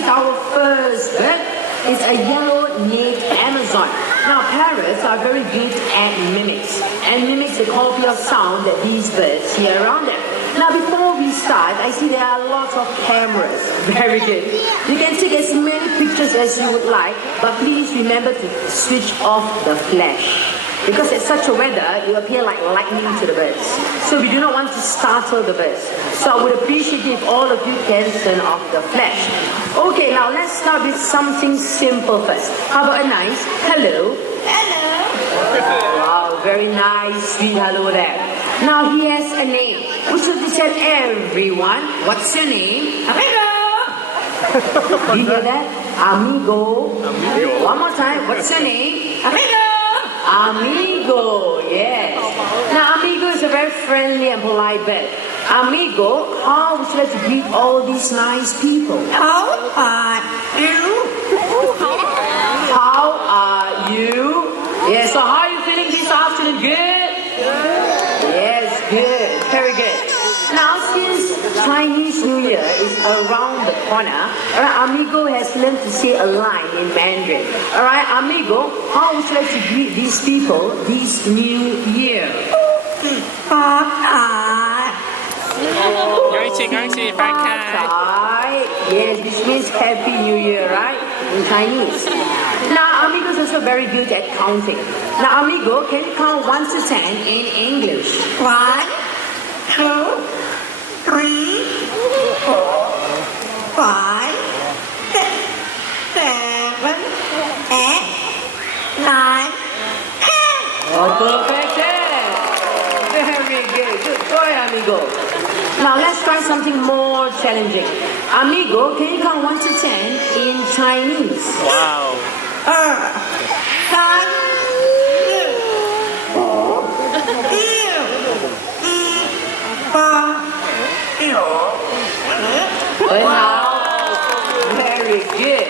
is our first bird. It's a yellow-necked Amazon. Now, parrots are very good at mimics, and mimics the copy of sound that these birds hear around them. Now, before we start, I see there are lots of cameras. Very good. You can take as many pictures as you would like, but please remember to switch off the flash. Because at such a weather, you appear like lightning to the birds. So we do not want to startle the birds. So I would appreciate if all of you can turn off the flash. Okay, now let's start with something simple first. How about a nice hello? Hello. Wow, very nice, sweet hello there. Now he has a name. We should tell everyone, what's your name? Amigo. Did you hear that? Amigo. Amigo. One more time, what's your name? Amigo. Amigo, yes. Now, amigo is a very friendly and polite bird. Amigo, how would you like to greet all these nice people? How are you? How are you? Yes, so how are you feeling this afternoon? Good? Yes, good. Very good. Now, since Chinese New Year is around the corner, Amigo has learned to say a line in Mandarin. Alright, Amigo, how would you like to greet these people this new year? Yes, which means Happy New Year, right? In Chinese. Now, Amigo is also very good at counting. Now, Amigo, can you count 1 to 10 in English? 1, 2, 3, 4, 5, 6, 7, 8, 9, 10. Oh, perfect. Very good. Good boy, Amigo. Now let's try something more challenging. Amigo, can you count 1 to 10 in Chinese? Wow. 2, 3, 4, 5, 6, 7, 8, 9, 10. Very good.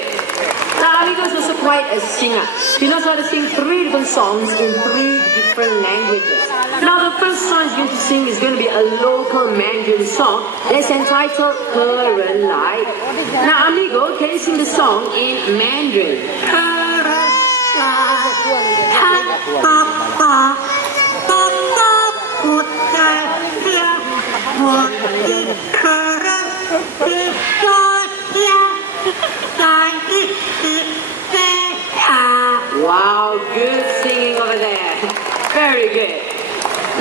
Now, Amigo is also quite a singer. He knows how to sing 3 different songs in 3 different languages. Now, the first song he's going to sing is going to be a local Mandarin song that's entitled Her Lai. Now, Amigo, can you sing the song in Mandarin? Wow, good singing over there. Very good.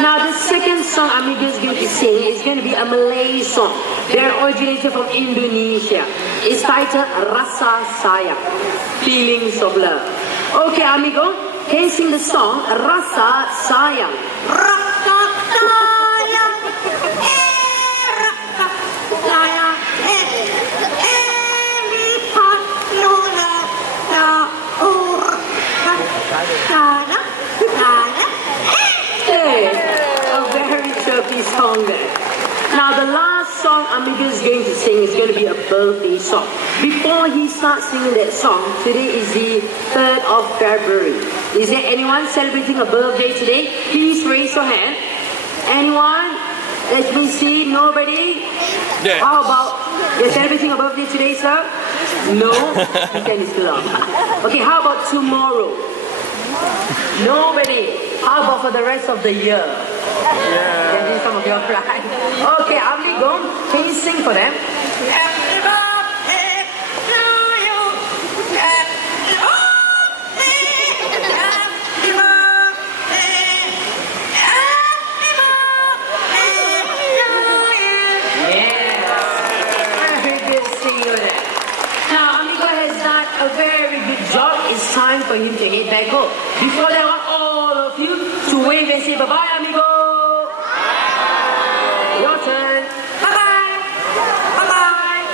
Now the second song Amigo is going to sing is going to be a Malay song. They are originated from Indonesia. It's titled Rasa Sayang, Feelings of Love. Okay, Amigo, can you sing the song Rasa Sayang? Rasa Sayang, Rasa Sayang, song there. Now the last song Amigo is going to sing is going to be a birthday song. Before he starts singing that song, today is the 3rd of February. Is there anyone celebrating a birthday today? Please raise your hand. Anyone? Let me see. Nobody? Yeah. How about, you're celebrating a birthday today, sir? No? Weekend is still on. Okay, how about tomorrow? Nobody. How about for the rest of the year? Yeah. Can do some of your right. Okay, Amigo, can you sing for them? Happy birthday to you. Happy birthday. Happy birthday. Happy birthday to you. Yes. Very good singing with it. Now, Amigo has done a very good job. It's time for him to head back home. Before that, I want all of you to wave and say bye-bye, Amigo.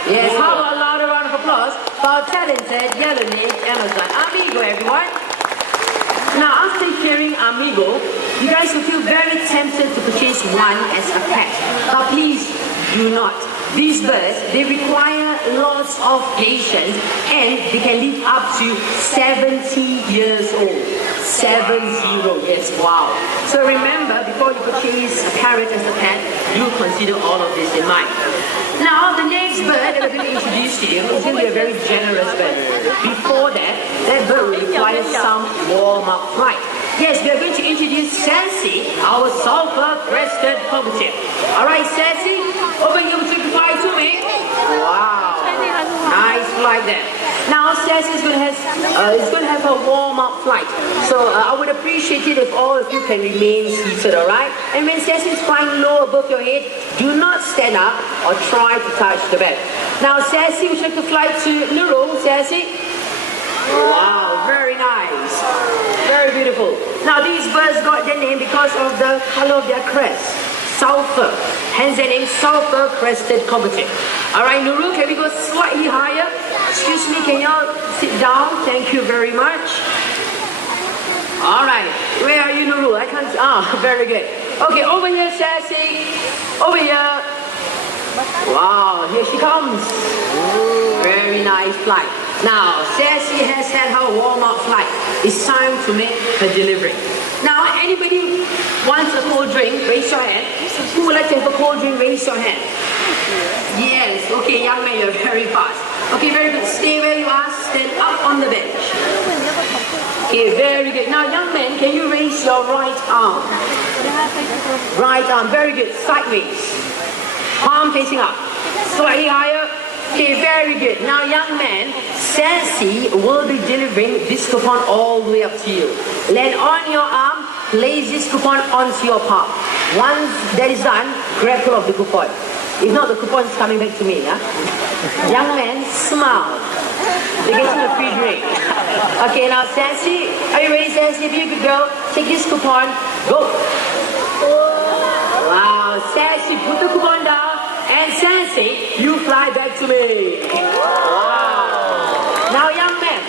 Yes, how about a louder round of applause for our talented yellow-necked Amazon. Amigo, everyone. Now, after hearing Amigo, you guys will feel very tempted to purchase one as a pet. But please do not. These birds, they require lots of patience and they can live up to 70 years old. 70. Yes, wow. So remember, before you purchase a parrot as a pet, you consider all of this in mind. Now, the next bird that we're going to introduce to you is going to be a very generous bird. Before that, that bird will require some warm-up flight. Yes, we are going to introduce Sassy, our sulfur-crested cockatiel. Alright, Sassy, open your to fly to me. Wow, nice flight there. Now, Sassy is going to have a warm-up flight. So I would appreciate it if all of you can remain seated, alright? And when Sassy is flying low above your head, do not stand up or try to touch the bed. Now, Sassy, would you like to fly to Nurul, Sassy? Wow, very nice. Very beautiful. Now, these birds got their name because of the color of their crest. Sulfur. Hence their name, sulfur-crested cockatiel. Alright, Nurul, can we go slightly higher? Excuse me, can y'all sit down? Thank you very much. Alright, where are you, Nurul? I can't, very good. Okay, over here, Sassy. Over here. Wow, here she comes. Very nice flight. Now, Sassy has had her warm-up flight. It's time to make her delivery. Now, anybody wants a cold drink, raise your hand. Who would like to have a cold drink, raise your hand. Yes, okay, young man, you're very fast. Okay, very good. Stay where you are, stand up on the bench. Okay, very good. Now, young man, can you raise your right arm? Right arm, very good. Sideways. Palm facing up. Slightly higher. Okay, very good. Now, young man, Sassy will be delivering this coupon all the way up to you. Land on your arm, place this coupon onto your palm. Once that is done, grab hold of the coupon. If not, the coupon is coming back to me. Huh? Young man, smile. You're getting a free drink. Okay, now Sassy, are you ready, Sassy? Be a good girl. Take this coupon. Go. Wow, Sassy, put the coupon down. And Sassy, you fly back to me. Wow. Now, young man,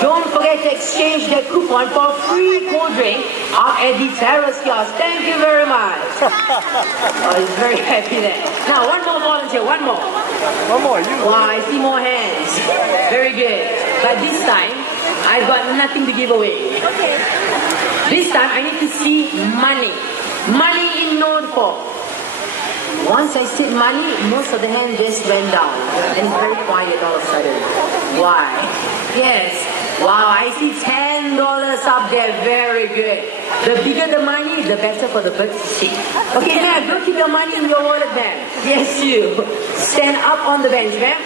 don't forget to exchange that coupon for a free cold drink up at the Terrace kiosk. Thank you very much. Oh, he's very happy there. Now, one more volunteer, one more. One more, you. Wow, I see more hands. Very good. But this time, I've got nothing to give away. Okay. This time, I need to see money. Money in note form. Once I said money, most of the hands just went down. And very quiet all of a sudden. Why? Yes. Wow, I see $10 up there. Very good. The bigger the money, the better for the birds to see. Okay, ma'am, don't keep your money in your wallet, ma'am. Yes, you. Stand up on the bench, ma'am.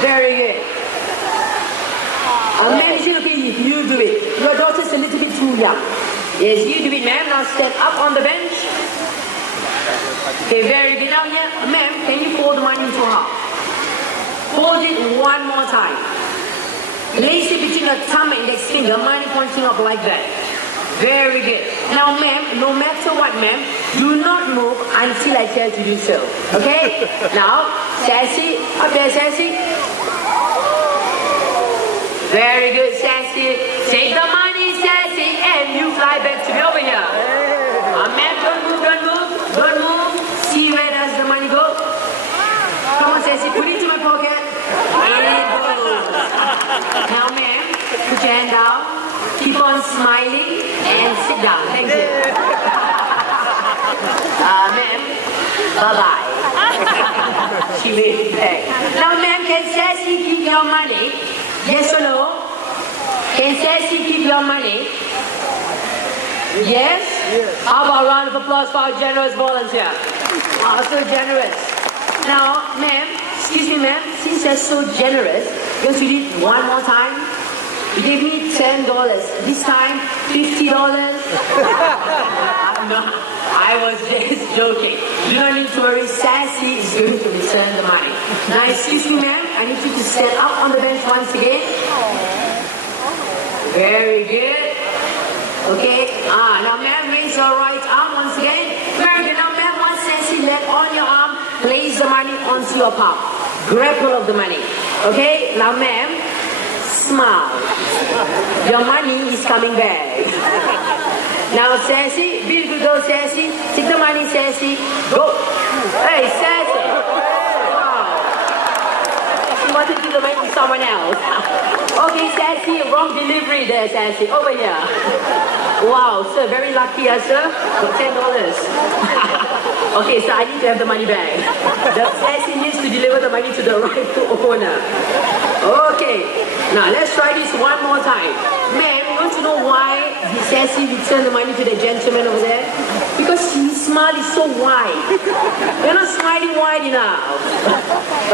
Very good. Ma'am, is it okay if you do it? Your daughter's a little bit too young. Yes, you do it, ma'am. Now stand up on the bench. Okay, very good. Now here, ma'am, can you fold the money into half? Fold it one more time. Place it between your thumb and index finger, money pointing up like that. Very good. Now, ma'am, no matter what, ma'am, do not move until I tell you to do so. Okay? Now, Sassy, up there, Sassy. Very good, Sassy. Take the money, Sassy, and you fly back to me over here. Ma'am, don't move, don't move, don't move. See where does the money go? Come on, Sassy, put it in my pocket. There it goes. Now, ma'am, put your hand down. Keep on smiling and sit down. Thank you. Ma'am, bye-bye. She waved back. Now, ma'am, can Sassy keep your money? Yes or no? Can Sassy keep your money? Yes? How about a round of applause for our generous volunteer? Oh, so generous. Now, ma'am, excuse me, ma'am, since you're so generous, you're going to do it one more time. You gave me $10. This time, $50. No, I was just joking. You don't need to worry. Sassy is going to return the money. Now, excuse me, ma'am, I need you to stand up on the bench once again. Very good. Okay. Now, ma'am, raise your right arm once again. Very good. Now, ma'am, once Sassy land on your arm, place the money onto your palm. Grab hold of the money. Okay. Now, ma'am, smile. Your money is coming back. Now, Sassy, be a good girl, Sassy. Take the money, Sassy. Go. Hey, Sassy. Wow. She wanted to do the money someone else. Okay, Sassy, wrong delivery there, Sassy. Over here. Wow, sir, very lucky, sir. Got $10. Okay, so I need to have the money back. The Sassy needs to deliver the money to the rightful owner. Okay, now let's try this one more time. Ma'am, you want to know why the Sassy returned the money to the gentleman over there? Because his smile is so wide. You're not smiling wide enough.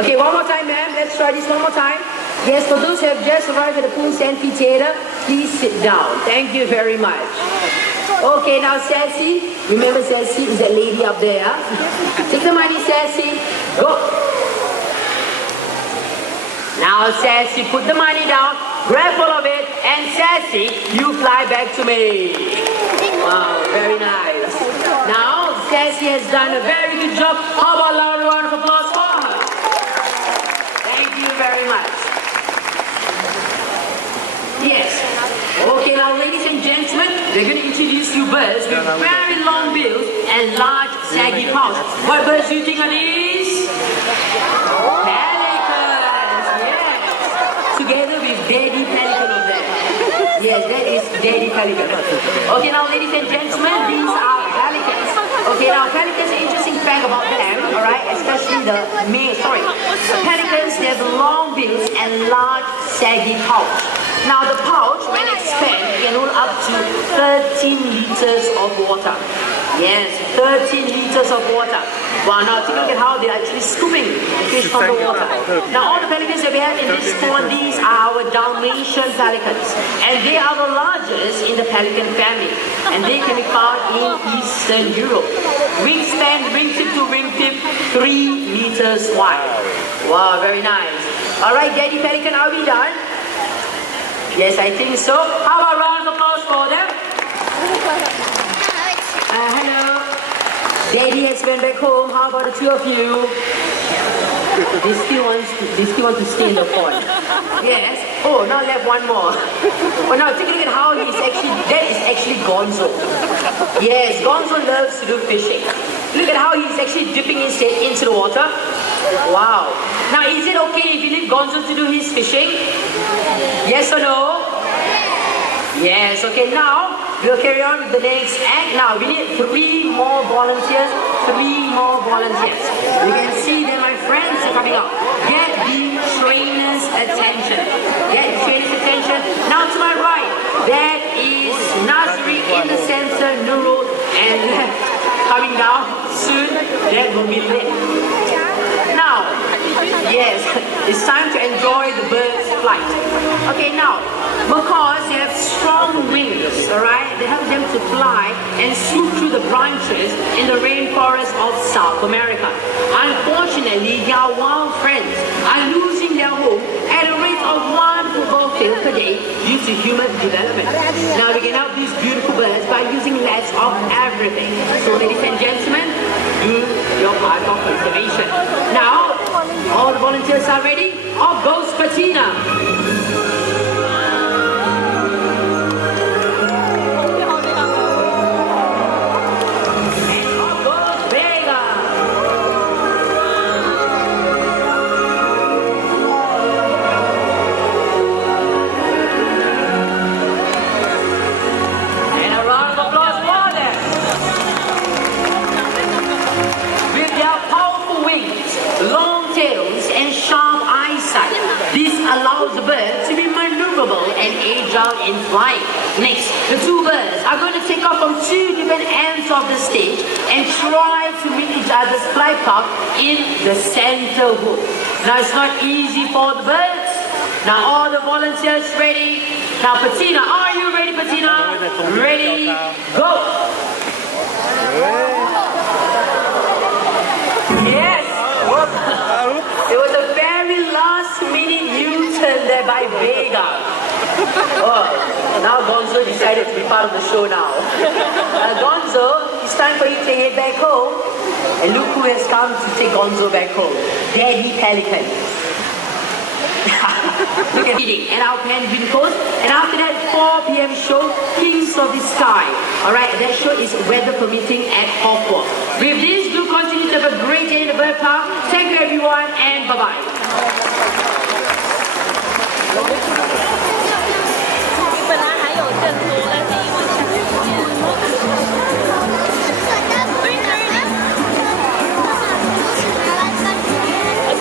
Okay, one more time, ma'am. Let's try this one more time. Yes, for those who have just arrived at the Pool's Amphitheater, please sit down. Thank you very much. Okay, now Sassy, remember Sassy is that lady up there. Take the money, Sassy. Go. Now Sassy, put the money down, grab all of it, and Sassy, you fly back to me. Wow, very nice. Now, Sassy has done a very good job. How about a loud round of applause for her? Thank you very much. Yes. Okay, now ladies and gentlemen, we're going to introduce you birds with very long bills and large saggy paws. What birds do you think are these? Pelicans, yes. Together with Daddy Pelican over there. Yes, that is Daddy Pelican. Okay, now ladies and gentlemen, these are pelicans. Okay, now pelicans, an interesting fact about them, alright, especially the male, pelicans, they have long bills and large saggy pouch. Now the pouch, when expanded, can hold up to 13 liters of water. Yes, 13 liters of water. Wow, now take a look at how they're actually scooping the fish from the water. Now all the pelicans that we have in this pond, these are our Dalmatian pelicans. And they are the largest in the pelican family. And they can be found in Eastern Europe. Wingspan, wingtip to wingtip, 3 meters wide. Wow, very nice. Alright, Daddy Pelican, are we done? Yes, I think so. How about a round of applause for them? Hello. Daddy has went back home. How about the two of you? They still want to stay in the pond. Yes. Oh, now left one more. Oh, now take a look at how that is actually Gonzo. Yes, Gonzo loves to do fishing. Look at how he's actually dipping his head into the water. Wow. Now, is it okay if you leave Gonzo to do his fishing? Yes or no? Yes. Okay, now we'll carry on with the next act. Now, we need 3 more volunteers. 3 more volunteers. You can see that my friends are coming up. Get the trainer's attention. Get the trainer's attention. Now, to my right, that is Nazri in the center, Nurul, and coming down soon, that will be lit. Now, yes, it's time to enjoy the bird's flight. Okay, now, because they have strong wings, alright, they help them to fly and swoop through the branches in the rainforest of South America. Unfortunately, their wild friends are losing their home at a rate of 1 football field per day due to human development. Now, we can help these beautiful birds by using less of everything. So, ladies and gentlemen, do your part of conservation. Now, all the volunteers are ready? Off goes Patina. Allows the bird to be maneuverable and agile in flying. Next, the 2 birds are going to take off from 2 different ends of the stage and try to meet each other's flight path in the center hook. Now, it's not easy for the birds. Now, all the volunteers ready? Now, Patina, are you ready, Patina? Ready, go! Yes! It was a very last minute U-turn there by Vega. Oh, now Gonzo decided to be part of the show now. Gonzo, it's time for you to head back home. And look who has come to take Gonzo back home. Daddy Pelican. Look at eating. And our penguin coast. And after that 4 p.m. show, Kings of the Sky. Alright, that show is weather permitting at Hawkwalk. With this, do continue to have a great day in the bird park. Thank you everyone and bye-bye. 本来还有更多，但是因为下雨天。